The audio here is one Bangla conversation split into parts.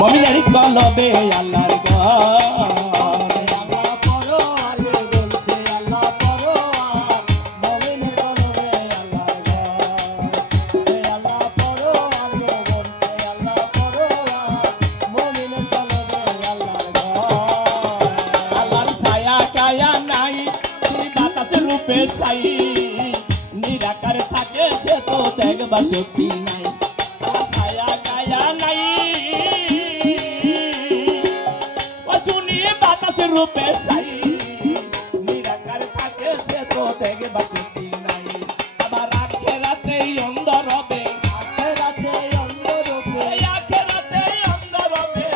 মমিনের কলবে আল্লাহর ঘর সাই নিরাকার থাকে সে তো দেখবা শক্তি নাই ছায়া গায়া নাই শুনি বাতাসের রূপে সাই নিরাকার থাকে সে তো দেখবা শক্তি নাই আবার আখেরাতে অন্ধ রবে আখেরাতে অন্ধ রবে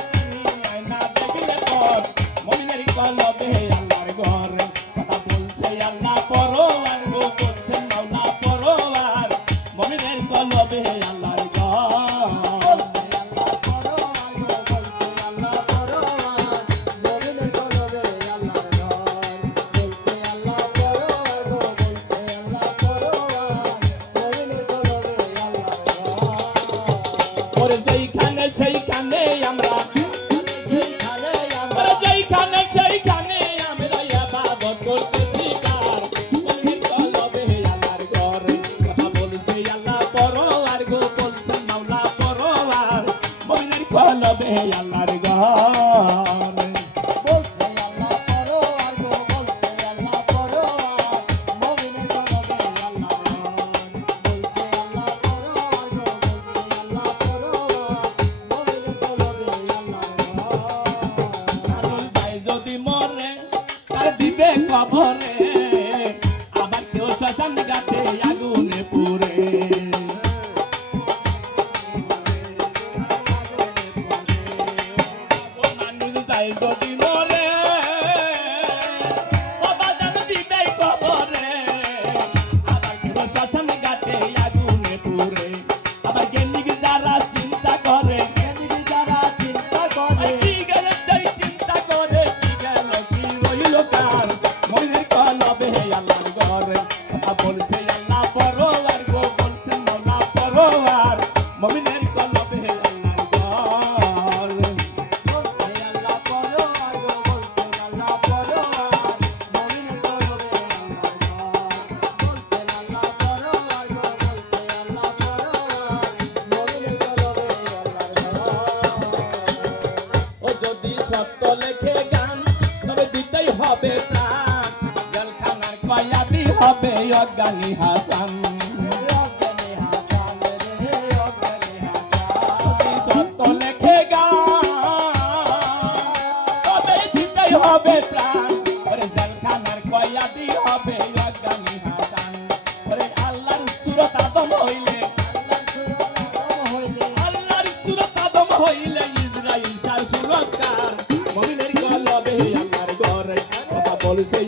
না দেখলে পর মুমিনের কলবে আল্লাহর ঘরে কথা বলছে আল্লাহ পরোয়ার গো বলছে মাওলা পরোয়ার মুমিনের কলবে আল্লাহর ঘর সেইখানে আমরা সেইখানে আমরা ইবাদত করতেছি কার মুমিনের কলবে আল্লাহর ঘরে কথা বলছে আল্লাহ পরোয়ার গো বলছে মাওলা পরোয়ার মুমিনের কলবে আল্লাহর ঘরে দিবে কবরে আবার কেউ শ্মশান ঘাটে আগুনে পুড়ে মানুষ চাই যদি মরে বাজান দিবে কবরে আবার কেউ শ্মশান ঘাটে আগুনে পুড়ে আবার জ্ঞানিক যারা চিন্তা করে বলছে আল্লাহ পরোয়ার গো বলছে মাওলা পরোয়ার মুমিনের কলবে আল্লাহর ঘর বলছে আল্লাহ পরোয়ার গো বলছে আল্লাহ পরোয়ার মুমিনের কলবে আল্লাহর ঘর বলছে আল্লাহ পরোয়ার গো বলছে আল্লাহ পরোয়ার মুমিনের কলবে আল্লাহর ঘর ও যদি সত্য লেখে গান তবে দিতেই হবে প্রাণ জেলখানার কয়াদি হবে অজ্ঞানী হাসান সত্য লেখে গান তবে দিতেই হবে প্রাণ জেলখানার কয়াদি হবে অজ্ঞানী হাসান আল্লাহর সূরত আদম হইলে ইসরাইল সার সুরতকার মুমিনের কলবে আল্লাহর ঘরে কথা বলছে